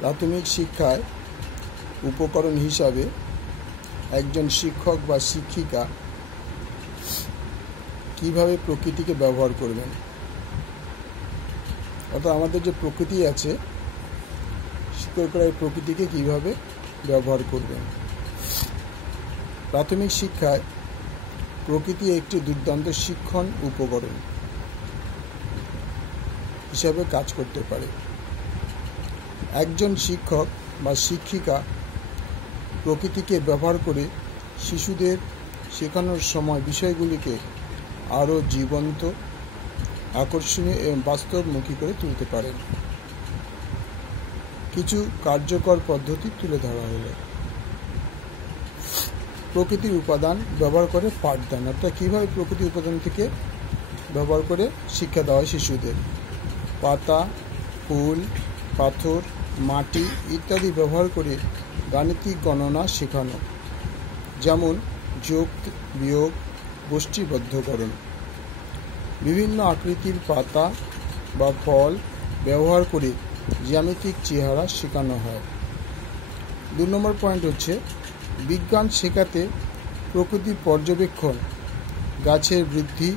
প্রাথমিক শিক্ষায় উপকরণ হিসাবে একজন শিক্ষক বা শিক্ষিকা কিভাবে প্রকৃতিকে ব্যবহার করবেন, অর্থাৎ আমাদের যে প্রকৃতি আছে শিক্ষকরা এই প্রকৃতিকে কিভাবে ব্যবহার করবেন। প্রাথমিক শিক্ষায় প্রকৃতি একটি দুর্দান্ত শিক্ষণ উপকরণ হিসাবে কাজ করতে পারে। একজন শিক্ষক বা শিক্ষিকা প্রকৃতিকে ব্যবহার করে শিশুদের শেখানোর সময় বিষয়গুলিকে আরও জীবন্ত, আকর্ষণীয় এবং বাস্তবমুখী করে তুলতে পারেন। কিছু কার্যকর পদ্ধতি তুলে ধরা হলো। প্রকৃতির উপাদান ব্যবহার করে পাঠদান, অর্থাৎ কীভাবে প্রকৃতির উপাদান থেকে ব্যবহার করে শিক্ষা দেওয়া হয় শিশুদের। পাতা, ফুল, পাথর, মাটি ইত্যাদি ব্যবহার করে গাণিতিক গণনা শেখানো, যেমন যোগ, বিয়োগ, গোষ্ঠীবদ্ধকরণ। বিভিন্ন আকৃতির পাতা বা ফল ব্যবহার করে জ্যামিতিক চেহারা শেখানো হয়। 2 নম্বর পয়েন্ট হচ্ছে বিজ্ঞান শেখাতে প্রকৃতি পর্যবেক্ষণ, গাছের বৃদ্ধি,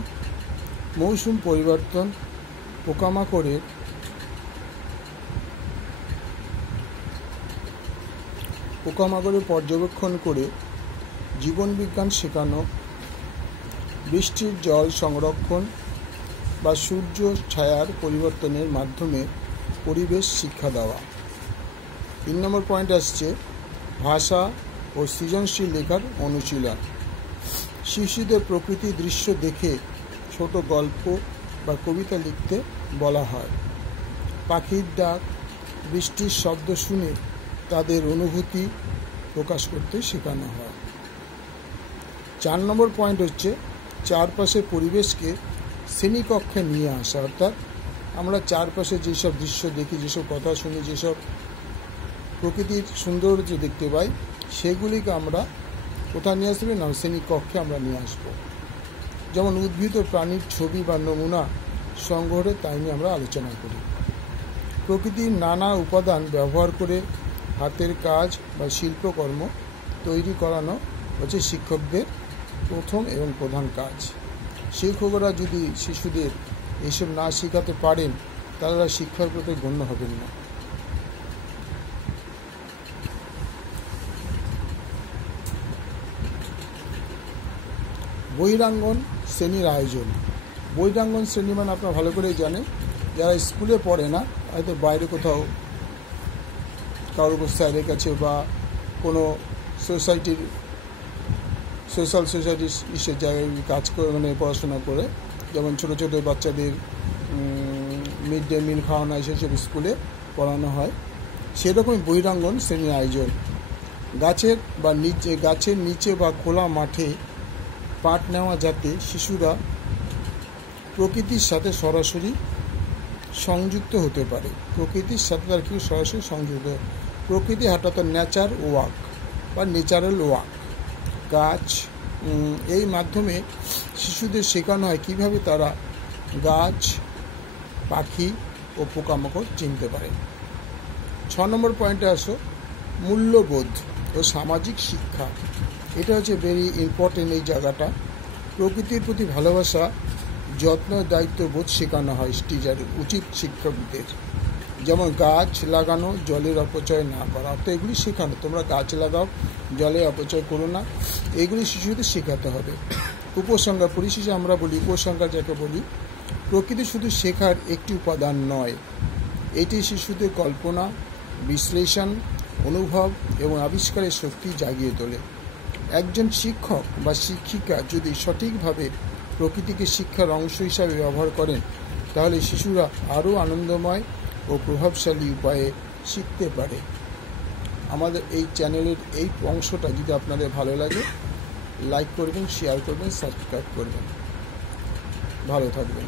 মৌসুম পরিবর্তন, পোকামাকড়ের পর্যবেক্ষণ করে জীবনবিজ্ঞান শেখানো, বৃষ্টির জল সংরক্ষণ বা সূর্য ছায়ার পরিবর্তনের মাধ্যমে পরিবেশ শিক্ষা দেওয়া। 3 নম্বর পয়েন্ট আসছে ভাষা ও সৃজনশীল লেখার অনুশীলন। শিশুদের প্রকৃতির দৃশ্য দেখে ছোট গল্প বা কবিতা লিখতে বলা হয়। পাখির ডাক, বৃষ্টির শব্দ শুনে তাদের অনুভূতি প্রকাশ করতে শেখানো হয়। 4 নম্বর পয়েন্ট হচ্ছে চারপাশের পরিবেশকে শ্রেণীকক্ষে নিয়ে আসা, অর্থাৎ আমরা চারপাশে যেসব দৃশ্য দেখি, যেসব কথা শুনি, যেসব প্রকৃতির সৌন্দর্য দেখতে পাই, সেগুলিকে আমরা কোথায় নিয়ে আসবো না, শ্রেণীকক্ষে আমরা নিয়ে আসবো। যেমন উদ্ভিদ ও প্রাণীর ছবি বা নমুনা সংগ্রহে তাই নিয়ে আমরা আলোচনা করি। প্রকৃতির নানা উপাদান ব্যবহার করে হাতের কাজ বা শিল্পকর্ম তৈরি করানো হচ্ছে শিক্ষকদের প্রথম এবং প্রধান কাজ। শিক্ষকরা যদি শিশুদের এসব না শেখাতে পারেন তারা শিক্ষার প্রতি গণ্য হবেন না। বহিরাঙ্গন শ্রেণীর আয়োজন। বহিরাঙ্গন শ্রেণী মানে আপনারা ভালো করেই জানেন, যারা স্কুলে পড়ে না, হয়তো বাইরে কোথাও কারোর স্যারের কাছে বা কোনো সোশ্যাল সোসাইটির ইসের জায়গায় কাজ করে, মানে পড়াশোনা করে, যেমন ছোটো ছোটো বাচ্চাদের মিড ডে মিল খাওয়ানো সেসব স্কুলে পড়ানো হয়, সেরকমই বহিরাঙ্গন শ্রেণীর আয়োজন। গাছের নিচে বা খোলা মাঠে পাঠ নেওয়া, যাতে শিশুরা প্রকৃতির সাথে সরাসরি সংযুক্ত হতে পারে। প্রকৃতির সাথে তার কি সরাসরি সংযুক্ত, প্রকৃতি হাঁটা নেচার ওয়াক বা ন্যাচারাল ওয়াক, গাছ, এই মাধ্যমে শিশুদের শেখানো হয় কীভাবে তারা গাছ, পাখি ও পোকামাকড় চিনতে পারে। 6 নম্বর পয়েন্টে আসো মূল্যবোধ ও সামাজিক শিক্ষা। এটা হচ্ছে ভেরি ইম্পর্টেন্ট এই জায়গাটা। প্রকৃতির প্রতি ভালোবাসা, যত্ন, দায়িত্ববোধ শেখানো হয় টিচারের, উচিত শিক্ষকদের। যেমন গাছ লাগানো, জলের অপচয় না করা, তো এগুলি শেখানো, তোমরা গাছ লাগাও, জলের অপচয় করো না, এগুলি শিশুদের শেখাতে হবে। উপসংহার, পরিশেষে আমরা বলি উপসংহার যাকে বলি, প্রকৃতি শুধু শেখার একটি উপাদান নয়, এটি শিশুদের কল্পনা, বিশ্লেষণ, অনুভব এবং আবিষ্কারের শক্তি জাগিয়ে তোলে। একজন শিক্ষক বা শিক্ষিকা যদি সঠিকভাবে প্রকৃতিকে শিক্ষার অংশ হিসাবে ব্যবহার করেন, তাহলে শিশুরা আরও আনন্দময় ও প্রভাবশালী উপায়ে শিখতে পারে। আমাদের এই চ্যানেলের এই অংশটা যদি আপনাদের ভালো লাগে, লাইক করবেন, শেয়ার করবেন, সাবস্ক্রাইব করবেন। ভালো থাকবেন।